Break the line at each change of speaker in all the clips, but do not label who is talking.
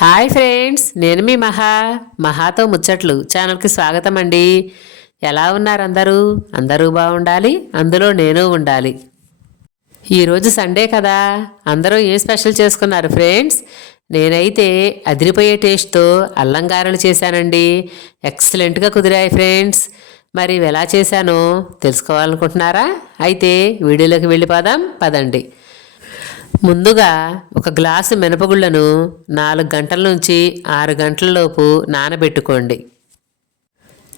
Hi friends నేను మీ మహా మహాతో ముచ్చట్లు ఛానల్కి స్వాగతం అండి. ఎలా ఉన్నారు అందరూ? అందరూ బాగుండాలి అందులో నేను ఉండాలి. ఈరోజు సండే కదా అందరూ ఏ స్పెషల్ చేసుకున్నారు ఫ్రెండ్స్? నేనైతే అదిరిపోయే టేస్ట్తో అల్లం గారెలు చేశానండి. ఎక్సలెంట్గా కుదిరాయి ఫ్రెండ్స్. మరి ఇవి ఎలా చేశానో తెలుసుకోవాలనుకుంటున్నారా? అయితే వీడియోలోకి వెళ్ళిపోదాం పదండి. ముందుగా ఒక గ్లాసు మినపగుళ్ళను నాలుగు గంటల నుంచి ఆరు గంటలలోపు నానబెట్టుకోండి.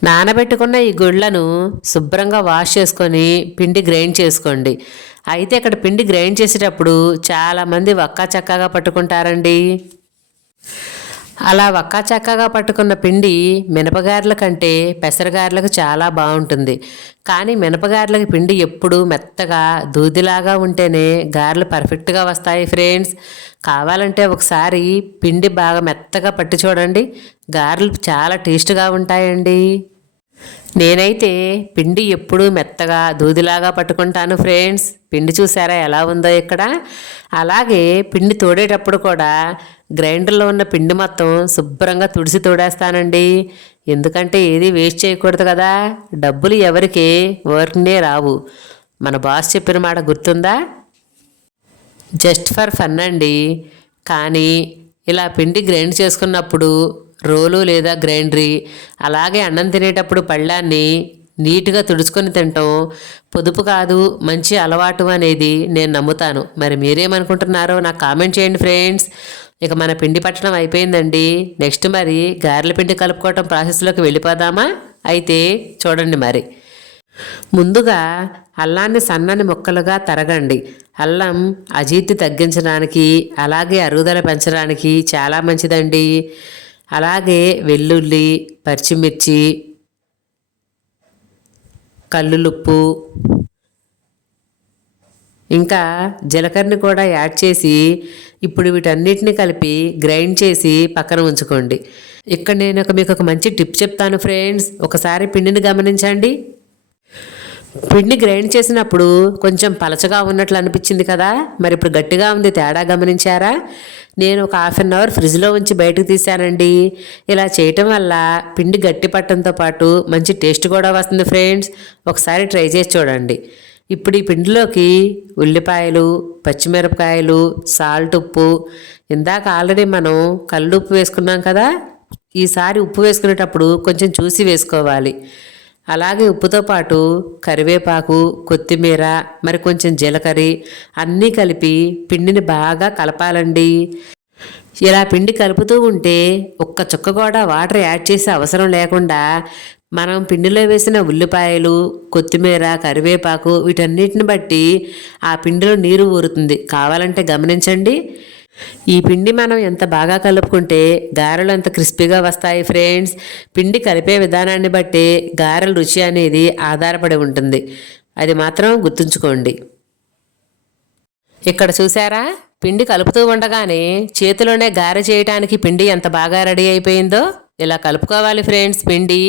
నానబెట్టుకున్న ఈ గుళ్ళను శుభ్రంగా వాష్ చేసుకొని పిండి గ్రైండ్ చేసుకోండి. అయితే ఇక్కడ పిండి గ్రైండ్ చేసేటప్పుడు చాలామంది వక్కా చక్కగా పట్టుకుంటారండి. అలా వక్కాచక్కగా పట్టుకున్న పిండి మినపగారెల కంటే పెసరగారెలకు చాలా బాగుంటుంది. కానీ మినపగారెలకి పిండి ఎప్పుడు మెత్తగా దూదిలాగా ఉంటేనే గారెలు పర్ఫెక్ట్గా వస్తాయి ఫ్రెండ్స్. కావాలంటే ఒకసారి పిండి బాగా మెత్తగా పట్టి చూడండి. గారెలు చాలా టేస్ట్గా ఉంటాయండి. నేనైతే పిండి ఎప్పుడూ మెత్తగా దూదిలాగా పట్టుకుంటాను ఫ్రెండ్స్. పిండి చూసారా ఎలా ఉందో ఇక్కడ? అలాగే పిండి తోడేటప్పుడు కూడా గ్రైండర్లో ఉన్న పిండి మొత్తం శుభ్రంగా తుడిసి తోడేస్తానండి. ఎందుకంటే ఏది వేస్ట్ చేయకూడదు కదా. డబ్బులు ఎవరికి? వర్క్నే రావు. మన బాస్ చెప్పిన మాట గుర్తుందా? జస్ట్ ఫర్ ఫన్ అండి. కానీ ఇలా పిండి గ్రైండ్ చేసుకున్నప్పుడు రోలు లేదా గ్రైండరీ అలాగే అన్నం తినేటప్పుడు పళ్ళాన్ని నీట్గా తుడుచుకొని తినటం పొదుపు కాదు మంచి అలవాటు అనేది నేను నమ్ముతాను. మరి మీరేమనుకుంటున్నారో నాకు కామెంట్ చేయండి ఫ్రెండ్స్. ఇక మన పిండి పట్టడం అయిపోయిందండి. నెక్స్ట్ మరి గారెల పిండి కలుపుకోవటం ప్రాసెస్లోకి వెళ్ళిపోదామా? అయితే చూడండి మరి. ముందుగా అల్లాన్ని సన్నని ముక్కలుగా తరగండి. అల్లం అజీర్తి తగ్గించడానికి అలాగే అరుగుదల పెంచడానికి చాలా మంచిదండి. అలాగే వెల్లుల్లి పచ్చిమిర్చి కల్లులుప్పు ఇంకా జీలకర్రని కూడా యాడ్ చేసి ఇప్పుడు వీటన్నిటిని కలిపి గ్రైండ్ చేసి పక్కన ఉంచుకోండి. ఇక్కడ నేను ఒక మీకు ఒక మంచి టిప్ చెప్తాను ఫ్రెండ్స్. ఒకసారి పిండిని గమనించండి. పిండి గ్రైండ్ చేసినప్పుడు కొంచెం పలచగా ఉన్నట్లు అనిపించింది కదా. మరి ఇప్పుడు గట్టిగా ఉంది తేడా గమనించారా? నేను ఒక హాఫ్ అన్ అవర్ ఫ్రిడ్జ్లో ఉంచి బయటకు తీసానండి ఇలా చేయటం వల్ల పిండి గట్టి పట్టడంతో పాటు మంచి టేస్ట్ కూడా వస్తుంది ఫ్రెండ్స్. ఒకసారి ట్రై చేసి చూడండి. ఇప్పుడు ఈ పిండిలోకి ఉల్లిపాయలు పచ్చిమిరపకాయలు సాల్ట్ ఉప్పు. ఇందాక ఆల్రెడీ మనం కళ్ళు ఉప్పు వేసుకున్నాం కదా? ఈసారి ఉప్పు వేసుకునేటప్పుడు కొంచెం చూసి వేసుకోవాలి. అలాగే ఉప్పుతో పాటు కరివేపాకు కొత్తిమీర మరి కొంచెం జీలకర్ర అన్నీ కలిపి పిండిని బాగా కలపాలండి. ఇలా పిండి కలుపుతూ ఉంటే ఒక్క చుక్క కూడా వాటర్ యాడ్ చేసే అవసరం లేకుండా మనం పిండిలో వేసిన ఉల్లిపాయలు కొత్తిమీర కరివేపాకు వీటన్నిటిని బట్టి ఆ పిండిలో నీరు ఊరుతుంది. కావాలంటే గమనించండి. ఈ పిండి మనం ఎంత బాగా కలుపుకుంటే గారెలు ఎంత క్రిస్పీగా వస్తాయి ఫ్రెండ్స్. పిండి కలిపే విధానాన్ని బట్టి గారెల రుచి అనేది ఆధారపడి ఉంటుంది. అది మాత్రం గుర్తుంచుకోండి. ఇక్కడ చూసారా? పిండి కలుపుతూ ఉండగానే చేతిలోనే గారె చేయటానికి పిండి ఎంత బాగా రెడీ అయిపోయిందో ఇలా కలుపుకోవాలి ఫ్రెండ్స్. పిండి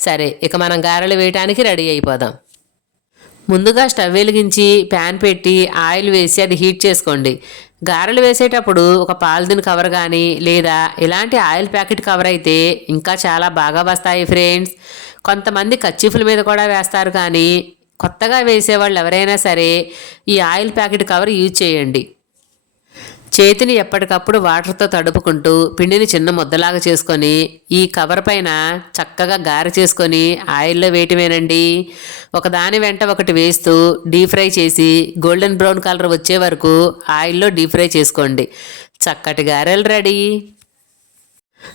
సరే ఇక మనం గారెలు వేయటానికి రెడీ అయిపోదాం. ముందుగా స్టవ్ వెలిగించి ప్యాన్ పెట్టి ఆయిల్ వేసి అది హీట్ చేసుకోండి. గారెలు వేసేటప్పుడు ఒక పాలిథిన్ కవర్ కానీ లేదా ఇలాంటి ఆయిల్ ప్యాకెట్ కవర్ అయితే ఇంకా చాలా బాగా వస్తాయి ఫ్రెండ్స్. కొంతమంది కచ్చిఫుల మీద కూడా వేస్తారు కానీ కొత్తగా వేసేవాళ్ళు ఎవరైనా సరే ఈ ఆయిల్ ప్యాకెట్ కవర్ యూజ్ చేయండి. చేతిని ఎప్పటికప్పుడు వాటర్తో తడుపుకుంటూ పిండిని చిన్న ముద్దలాగా చేసుకొని ఈ కవర్ పైన చక్కగా గారె చేసుకొని ఆయిల్లో వేయటమేనండి. ఒకదాని వెంట ఒకటి వేస్తూ డీప్ ఫ్రై చేసి గోల్డెన్ బ్రౌన్ కలర్ వచ్చే వరకు ఆయిల్లో డీప్ ఫ్రై చేసుకోండి. చక్కటి గారెలు రెడీ.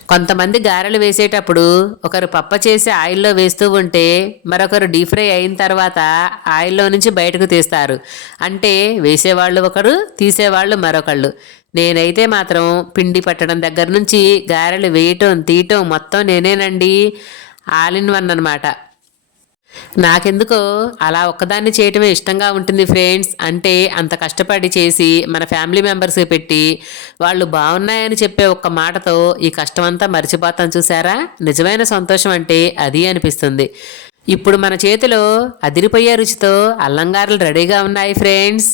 కొంతమంది గారెలు వేసేటప్పుడు ఒకరు పప్ప చేసి ఆయిల్లో వేస్తూ ఉంటే మరొకరు డీప్ ఫ్రై అయిన తర్వాత ఆయిల్లో నుంచి బయటకు తీస్తారు. అంటే వేసేవాళ్ళు ఒకరు తీసేవాళ్ళు మరొకళ్ళు. నేనైతే మాత్రం పిండి పట్టడం దగ్గర నుంచి గారెలు వేయటం తీయటం మొత్తం నేనేనండి. ఆల్ ఇన్ వన్ అనమాట నాకెందుకో అలా ఒక్కదాన్ని చేయటమే ఇష్టంగా ఉంటుంది ఫ్రెండ్స్. అంటే అంత కష్టపడి చేసి మన ఫ్యామిలీ మెంబర్స్ పెట్టి వాళ్ళు బాగున్నాయని చెప్పే ఒక్క మాటతో ఈ కష్టం అంతా మర్చిపోతాం చూసారా? నిజమైన సంతోషం అంటే అది అనిపిస్తుంది. ఇప్పుడు మన చేతిలో అదిరిపోయే రుచితో అల్లంగారులు రెడీగా ఉన్నాయి ఫ్రెండ్స్.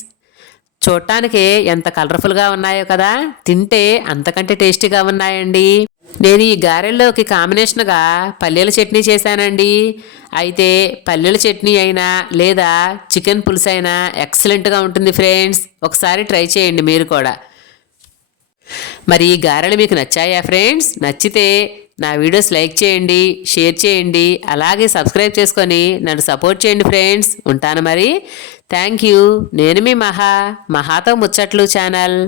చూడటానికి ఎంత కలర్ఫుల్గా ఉన్నాయో కదా? తింటే అంతకంటే టేస్టీగా ఉన్నాయండి. నేను ఈ గారెల్లోకి కాంబినేషన్గా పల్లీల చట్నీ చేశానండి. అయితే పల్లీల చట్నీ అయినా లేదా చికెన్ పులుసు అయినా ఎక్సలెంట్గా ఉంటుంది ఫ్రెండ్స్. ఒకసారి ట్రై చేయండి మీరు కూడా. మరి ఈ గారెలు మీకు నచ్చాయా ఫ్రెండ్స్? నచ్చితే నా వీడియోస్ లైక్ చేయండి షేర్ చేయండి అలాగే సబ్స్క్రైబ్ చేసుకొని నన్ను సపోర్ట్ చేయండి ఫ్రెండ్స్. ఉంటాను మరి. Thank you. నేను మీ మహా మహాతో ముచ్చట్లు ఛానల్.